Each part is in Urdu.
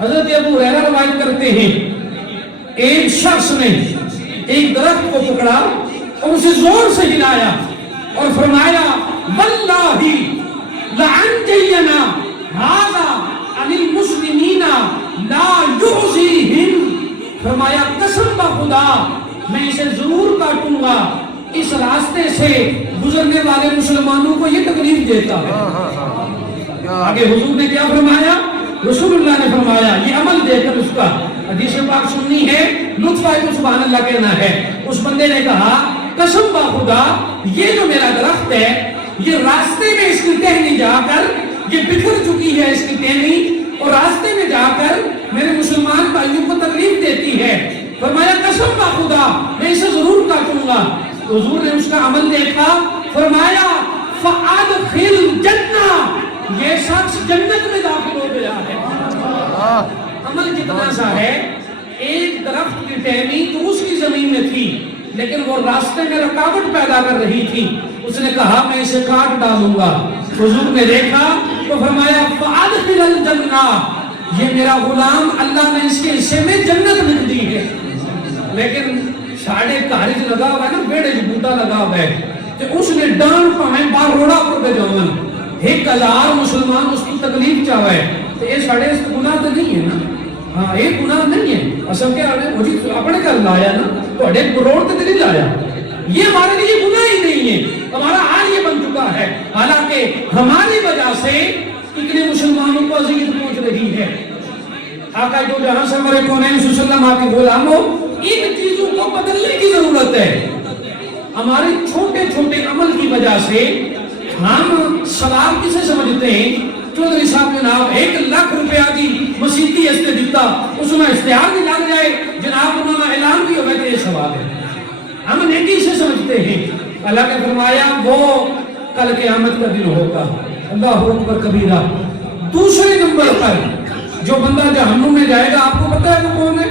حضرت ابو ہریرہ روایت کرتے ہیں ایک شخص نے ایک درخت کو پکڑا اور اسے زور سے ہلایا اور فرمایا واللہ لعنجینا ھذا عن المسلمین لا یعزیہم، فرمایا قسم بخدا میں اسے ضرور کاٹوں گا، اس راستے سے گزرنے والے مسلمانوں کو یہ تکلیف دیتا ہے۔ آگے حضور نے کیا فرمایا؟ رسول اللہ نے فرمایا، یہ عمل دے کر اس کا حدیث پاک سننی ہے، لطف آئے تو سبحان اللہ کہنا ہے۔ اس بندے نے کہا قسم بخدا یہ جو میرا درخت ہے یہ راستے میں اس کی ٹہنی جا کر یہ بکھر چکی ہے، اس کی ٹہنی، اور راستے میں جا کر میرے مسلمان بھائیوں کو تکلیف دیتی ہے۔ فرمایا قسم بخدا میں اسے ضرور کاٹوں گا۔ حضور نے اس کا عمل دیکھا، فرمایا فَأَدْخِلْ جَنَّةً، یہ شخص جنت میں داخل ہو گیا ہے۔ عمل کتنا سا ہے، ایک درخت کی ٹہنی تو اس کی زمین میں تھی لیکن وہ راستے میں رکاوٹ پیدا کر رہی تھی، اس نے کہا میں اسے کاٹ ڈالوں گا۔ حضور نے دیکھا تو فرمایا فَأَدْخِلْ الْجَنَّةَ، یہ میرا غلام اللہ نے اس کے حصے میں جنت لکھ دی ہے۔ لیکن ساڑھے کارج لگا ہوا ہے نا، بیڑے بوٹا لگا ہوا ہے، تو اس نے ڈان پہنچ بار روڑا پر دے جاؤں 1000 مسلمان اس کو تکلیف چاہا ہے، تو یہ ساڑھے اس گناہ تو نہیں ہے نا، ہاں یہ گناہ نہیں ہے۔ اصل کیا اپنے گھر لایا نا، تو اڑے روڑ تے نہیں لایا، یہ ہمارے لیے گناہ ہی نہیں ہے، ہمارا حال یہ بن چکا ہے۔ حالانکہ ہماری وجہ سے اتنے مسلمانوں کو اذیت پہنچ رہی ہے۔ آقا دو جہاں سرور کونین صلی اللہ علیہ وسلم آپ کے غلاموں، ان چیزوں کو بدلنے کی ضرورت ہے۔ ہمارے چھوٹے چھوٹے عمل کی وجہ سے ہم ثواب کسے سمجھتے ہیں؟ چودھری صاحب جناب 1 لاکھ روپیہ دی مسیحی استے دیتا، اس میں اشتہار بھی لگ جائے، جناب انہوں نے اعلان بھی ہوئے کہ یہ ثواب ہے، ہم نیکی سے سمجھتے ہیں۔ اللہ نے فرمایا وہ کل قیامت کا دن ہوگا، اللہ اکبر کبیرہ۔ دوسرے نمبر پر جو بندہ جہنم میں جائے گا، آپ کو پتہ ہے وہ کون ہے؟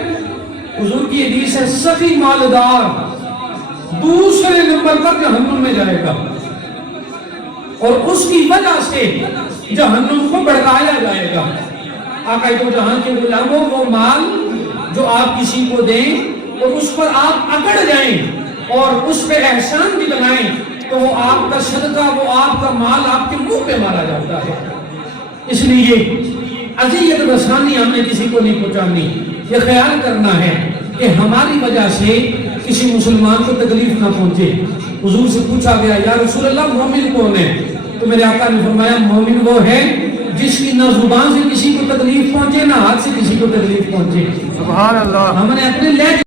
حضور کی حدیث ہے سخی مالدار دوسرے نمبر پر جہنم میں جائے گا، اور اس کی وجہ سے جہنم کو بڑھایا جائے گا۔ آقا دو جہاں کے غلاموں، وہ مال جو آپ کسی کو دیں اور اس پر آپ اکڑ جائیں اور اس پہ احسان بھی بنائیں، تو وہ آپ کا صدقہ، وہ آپ کا مال آپ کے منہ پہ مارا جاتا ہے۔ اس لیے اذیت رسانی ہم نے کسی کو نہیں پہنچانی، یہ خیال کرنا ہے کہ ہماری وجہ سے کسی مسلمان کو تکلیف نہ پہنچے۔ حضور سے پوچھا گیا یا رسول اللہ مومن کون ہے؟ تو میرے آقا نے فرمایا مومن وہ ہے جس کی نہ زبان سے کسی کو تکلیف پہنچے نہ ہاتھ سے کسی کو تکلیف پہنچے۔ سبحان اللہ۔ ہم نے اپنے